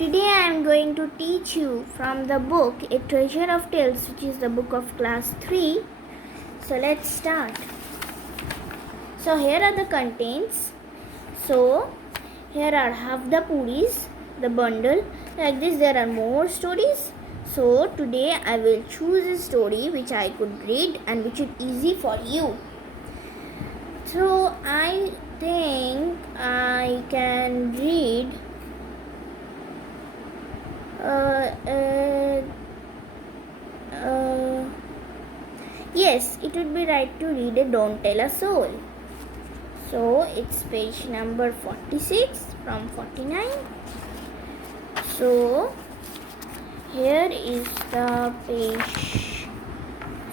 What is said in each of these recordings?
Today I am going to teach you from the book A Treasure of Tales, which is the book of class 3. So let's start. So here are the contents. So here are half the puris, the bundle. Like this there are more stories. So today I will choose a story which I could read and which is easy for you. So I think I can read yes, it would be right to read a Don't Tell a Soul. So it's page number 46 from 49. So here is the page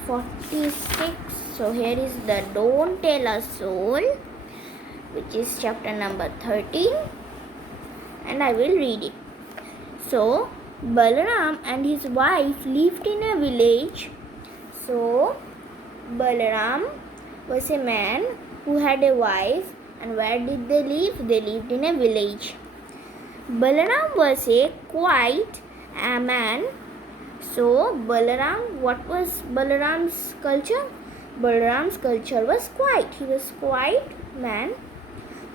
46. So here is the Don't Tell a Soul, which is chapter number 13, and I will read it. So Balaram and his wife lived in a village. So Balaram was a man who had a wife, and where did they live? They lived in a village. Balaram was a quiet man. So what was Balaram's culture? Balaram's culture was quiet. He was quiet man,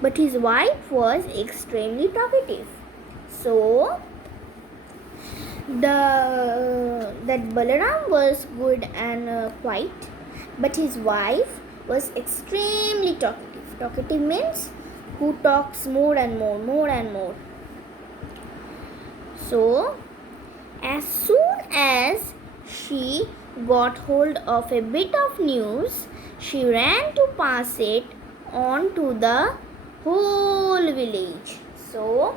but his wife was extremely talkative. So that Balaram was good and quiet, but his wife was extremely talkative. Talkative means who talks more and more. So as soon as she got hold of a bit of news, she ran to pass it on to the whole village. So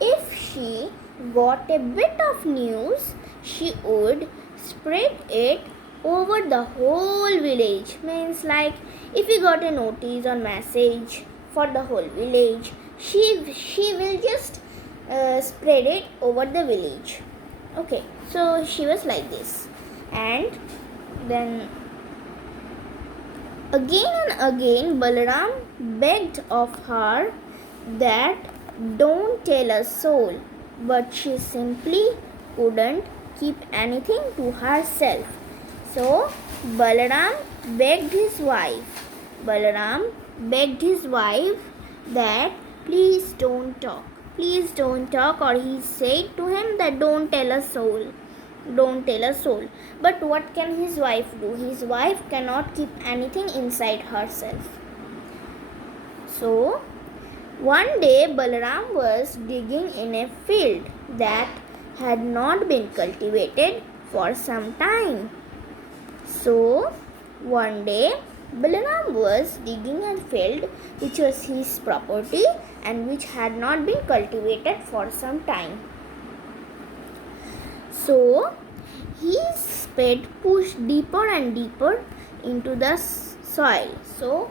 if she got a bit of news, she would spread it over the whole village. Means like if you got a notice or message for the whole village, she will just spread it over the village. Okay, so she was like this, and then again and again Balaram begged of her that don't tell a soul, but she simply couldn't keep anything to herself. So Balaram begged his wife that please don't talk, or he said to him that don't tell a soul. But what can his wife do? His wife cannot keep anything inside herself. So one day Balaram was digging in a field that had not been cultivated for some time. So one day Balaram was digging a field which was his property and which had not been cultivated for some time. So his spade pushed deeper and deeper into the soil. So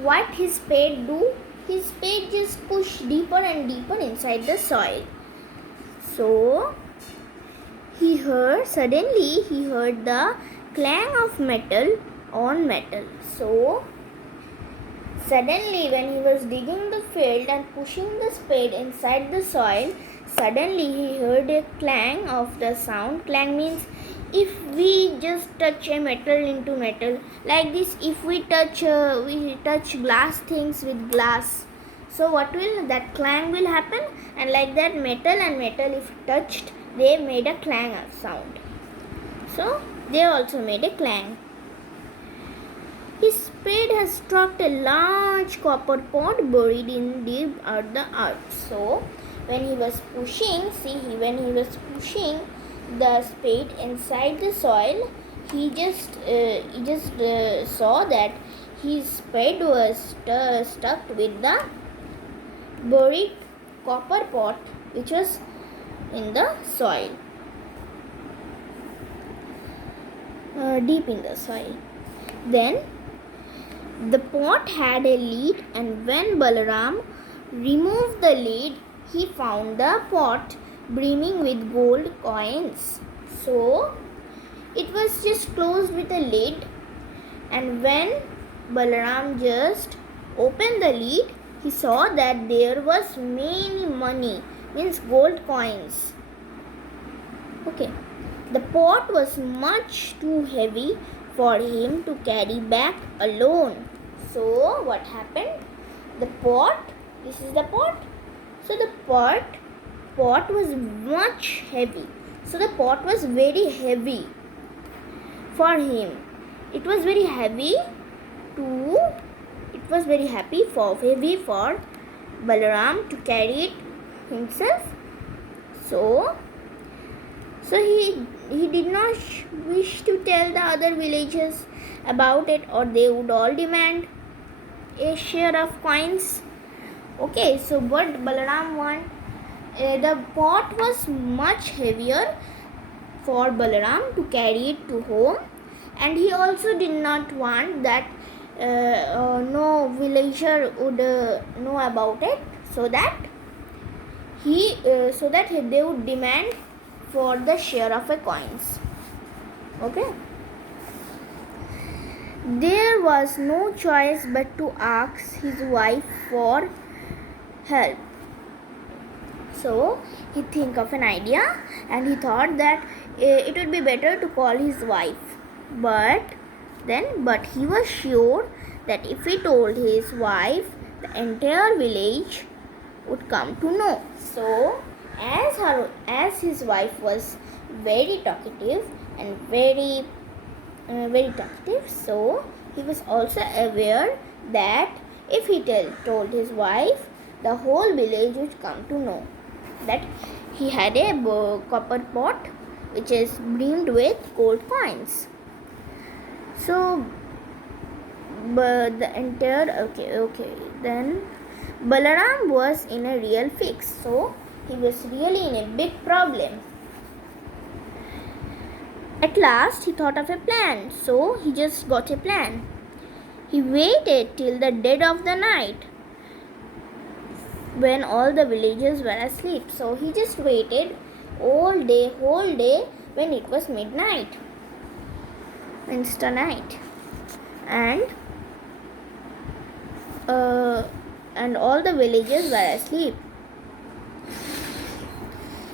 what his spade do? His spade just pushed deeper and deeper inside the soil. So suddenly he heard the clang of metal on metal. So suddenly when he was digging the field and pushing the spade inside the soil, suddenly he heard a clang of the sound. Clang means if we just touch a metal into metal, like this, if we touch glass things with glass, so what will that clang will happen, and like that metal and metal if touched, they made a clang of sound. So they also made a clang. His spade has struck a large copper pot buried in deep at the earth. So when he was pushing the spade inside the soil, he just saw that his spade was stuck with the buried copper pot which was in the soil, deep in the soil. Then the pot had a lid, and when Balaram removed the lid, he found the pot brimming with gold coins. So it was just closed with a lid, and when Balaram just opened the lid, he saw that there was many money means gold coins. Okay. The pot was much too heavy for him to carry back alone. So what happened? The pot, this is the pot. So the pot was much heavy. So the pot was very heavy for him. It was very heavy heavy for Balaram to carry it himself. So he did not wish to tell the other villagers about it, or they would all demand a share of coins. Okay, so what Balaram want? The pot was much heavier for Balaram to carry it to home, and he also did not want that no villager would know about it, so that they would demand for the share of a coins. Okay. There was no choice but to ask his wife for help. So he think of an idea, and he thought that it would be better to call his wife. But he was sure that if he told his wife, the entire village would come to know. So as his wife was very talkative and very talkative, so he was also aware that if he told his wife, the whole village would come to know that he had a copper pot which is brimmed with gold coins. So then Balaram was in a real fix. So he was really in a big problem. At last he thought of a plan. So he just got a plan. He waited till the dead of the night, when all the villagers were asleep. So he just waited whole day when it was midnight, Wednesday night, and all the villagers were asleep.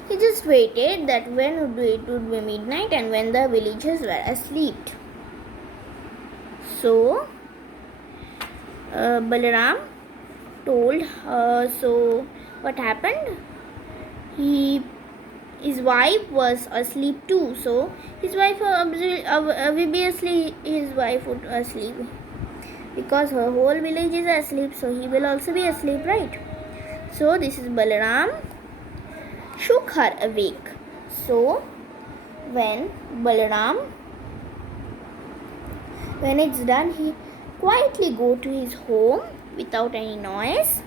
He just waited that when it would be midnight and when the villagers were asleep. So Balaram told so what happened, his wife was asleep too. So his wife obviously his wife would asleep, because her whole village is asleep, so he will also be asleep, right? So this is Balaram shook her awake. So when it's done, he quietly go to his home without any noise,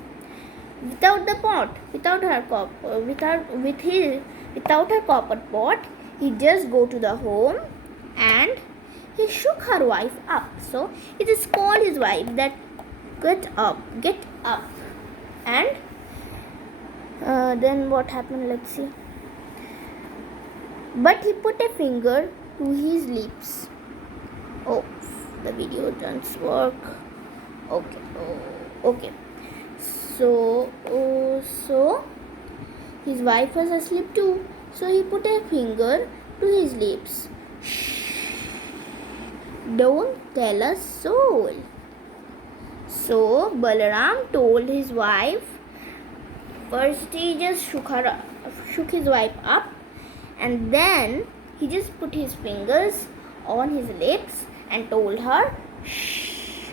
without the pot, without her copper pot. He just go to the home and he shook her wife up. So he just called his wife that get up, and then what happened, let's see. But he put a finger to his lips. Oh, the video doesn't work. Okay. So his wife was asleep too. So he put a finger to his lips. Shh, don't tell a soul. So Balaram told his wife. First he just shook his wife up, and then he just put his fingers on his lips and told her shh.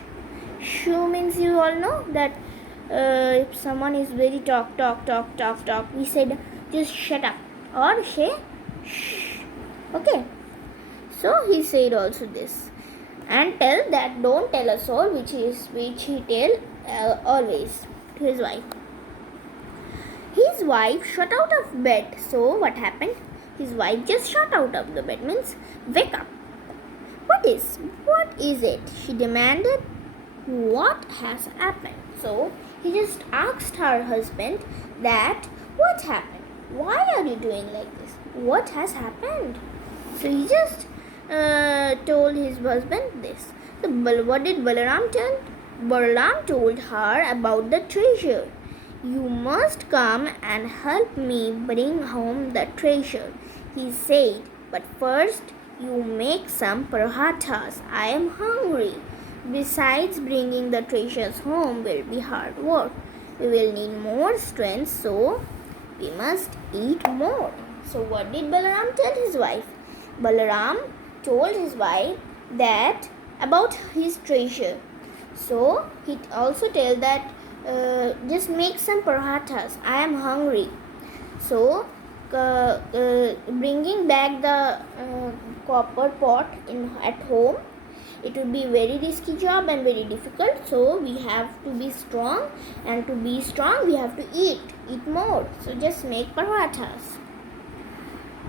Shoo means, you all know that if someone is very talk, we said just shut up or say shh. Okay. So he said also this, and tell that don't tell a soul, which he tell always to his wife. His wife shot out of bed. So what happened? His wife just shot out of the bed, means wake up. What is it? She demanded. What has happened? So he just asked her husband that what happened? Why are you doing like this? What has happened? So he just told his husband this. So what did Balaram tell? Balaram told her about the treasure. "You must come and help me bring home the treasure," he said. "But first, you make some parathas. I am hungry. Besides, bringing the treasures home will be hard work. We will need more strength, so we must eat more." So, what did Balaram tell his wife? Balaram told his wife that about his treasure. So, he also told that just make some parathas. I am hungry. So, bringing back the copper pot at home, it would be very risky job and very difficult. So we have to be strong, and to be strong we have to eat more. So just make parathas.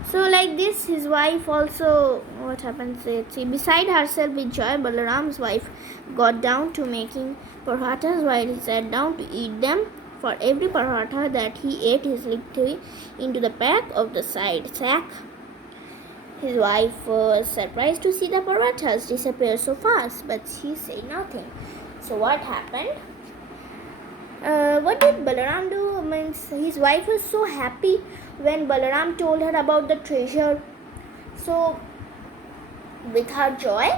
So like this, his wife also, what happens is, beside herself with joy, Balaram's wife got down to making parathas while he sat down to eat them. For every paratha that he ate, he slipped into the back of the side sack. His wife was surprised to see the parathas disappear so fast, but she said nothing. So what happened? What did Balaram do? Means his wife was so happy when Balaram told her about the treasure. So with her joy,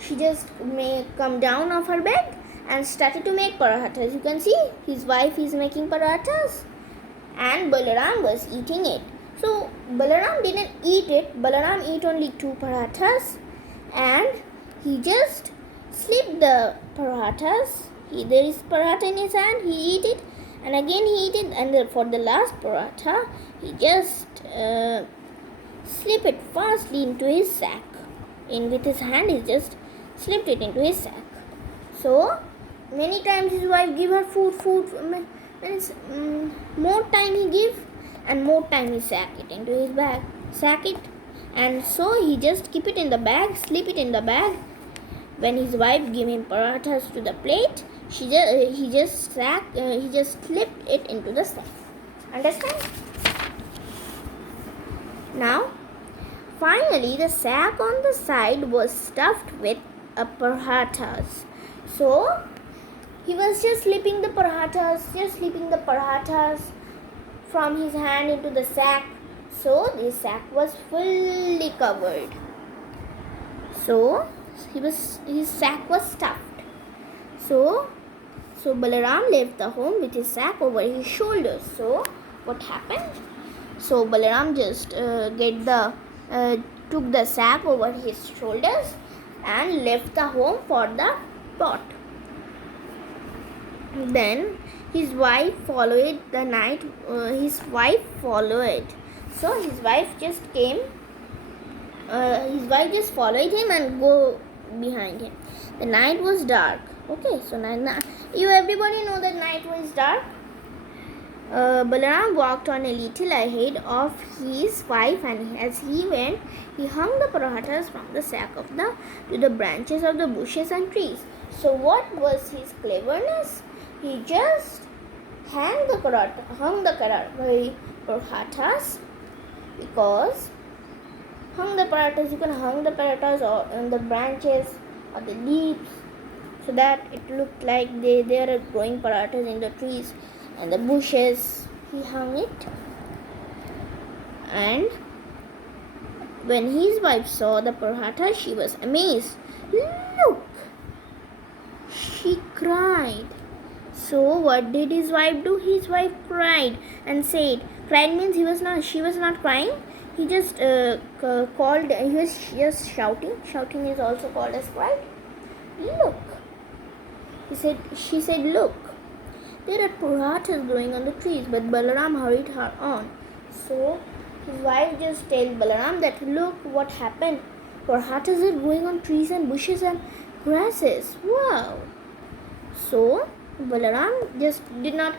she just may come down off her bed and started to make parathas. You can see his wife is making parathas and Balaram was eating it. So Balaram didn't eat it. Balaram ate only 2 parathas and he just slipped the parathas. There is paratha in his hand, he eat it and again he eat it, and for the last paratha he just slip it fastly into his sack. With his hand he just slipped it into his sack. So many times his wife give her food means more time he give and more time he sack it into his bag, and so he just keep it in the bag, slip it in the bag. When his wife gave him parathas to the plate, he just slipped it into the sack. Understand? Now, finally, the sack on the side was stuffed with parathas. So he was just slipping the parathas from his hand into the sack. So the sack was fully covered. So his sack was stuffed. So Balaram left the home with his sack over his shoulders. So what happened? So Balaram just took the sack over his shoulders and left the home for the pot. Then his wife followed the night. His wife followed. So his wife just came. His wife just followed him and go behind him. The night was dark. Okay, so everybody know that night was dark. Balaram walked on a little ahead of his wife, and as he went, he hung the parathas from the sack to the branches of the bushes and trees. So what was his cleverness? He just hung the parathas, because you can hang the parathas on the branches or the leaves, so that it looked like there are growing parathas in the trees and the bushes. He hung it, and when his wife saw the paratha, she was amazed. "Look!" she cried. So what did his wife do? His wife cried and said, cried means she was not crying. He just called, he was just shouting. Shouting is also called as cried. "Look!" She said, "Look, there are parathas growing on the trees." But Balaram hurried her on. So his wife just told Balaram that, "Look what happened. Parathas are growing on trees and bushes and grasses. Wow!" So Balaram just did not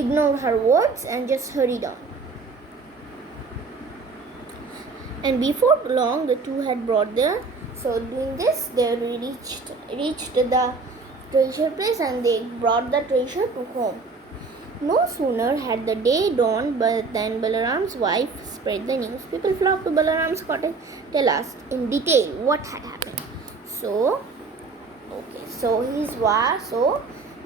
ignore her words and just hurried on. And before long, the two had brought there. So doing this, they reached the treasure place, and they brought the treasure to home. No sooner had the day dawned than Balaram's wife spread the news. People flocked to Balaram's cottage. Tell us in detail what had happened. So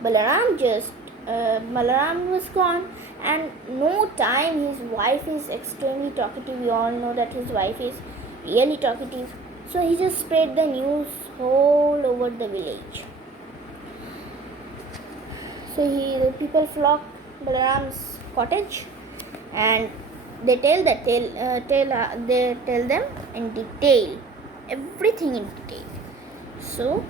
Balaram just Balaram was gone, and no time his wife is extremely talkative. You all know that his wife is really talkative. So he just spread the news all over the village. So the people flock Balaram's cottage, and they tell them in detail, everything in detail. So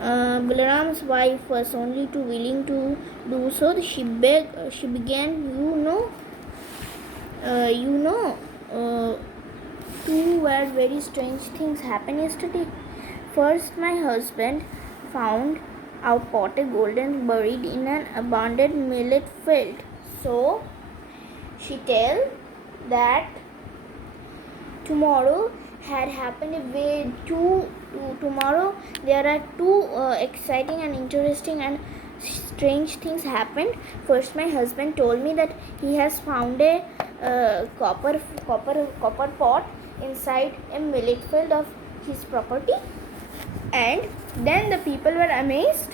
Balaram's wife was only too willing to do so. She began, two were very strange things happened yesterday. First, my husband found our pot of golden buried in an abandoned millet field. So she tell that tomorrow had happened tomorrow there are two exciting and interesting and strange things happened. First, my husband told me that he has found a copper pot inside a millet field of his property, and then the people were amazed.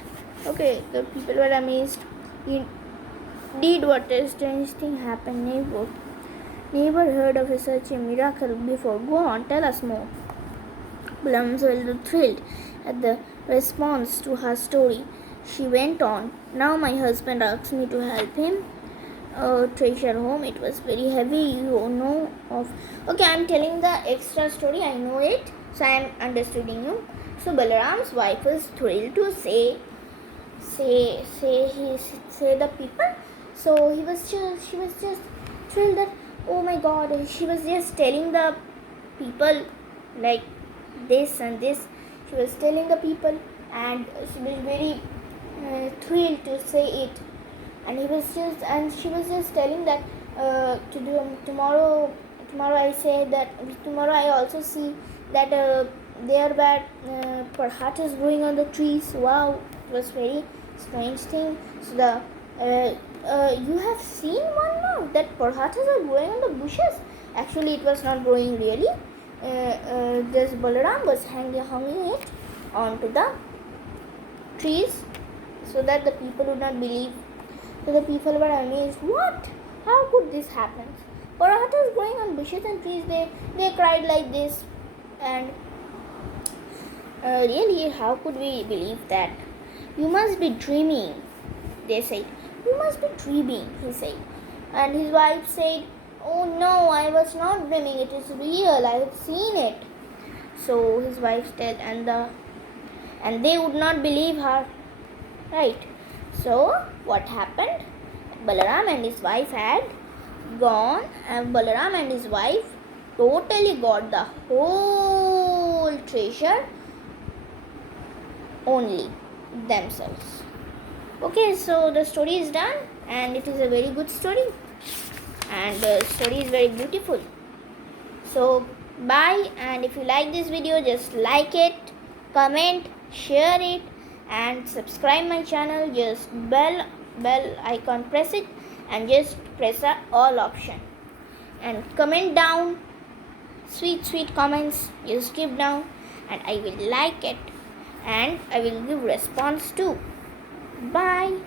Indeed, what a strange thing happened. Never heard of such a miracle before. Go on, tell us more. Balaram was thrilled at the response to her story. She went on. Now my husband asked me to help him treasure home. It was very heavy, Okay, I'm telling the extra story. I know it, so I am understanding you. So Balaram's wife was thrilled to say the people. So she was just thrilled that, oh my God, she was just telling the people like this and this. She was telling the people, and she was very thrilled to say it. And she was just telling that tomorrow I say that tomorrow I also see that there were parhatas growing on the trees. Wow, it was very strange thing. So you have seen one now that parhatas are growing on the bushes. Actually, it was not growing really. Just Balaram was hanging it onto the trees so that the people would not believe. So the people were amazed. What? How could this happen? Parhatas growing on bushes and trees. They cried like this, and really, how could we believe that? You must be dreaming, they said. You must be dreaming, he said. And his wife said, oh no, I was not dreaming. It is real. I have seen it. So his wife said, and they would not believe her, right? So what happened? Balaram and his wife had gone, and Balaram and his wife totally got the whole treasure only themselves. Okay, so the story is done, and it is a very good story, and the story is very beautiful. So bye, and if you like this video, just like it, comment, share it, and subscribe my channel. Just bell icon, press it, and just press the all option, and comment down sweet comments. Just give down, and I will like it, and I will give response too. Bye.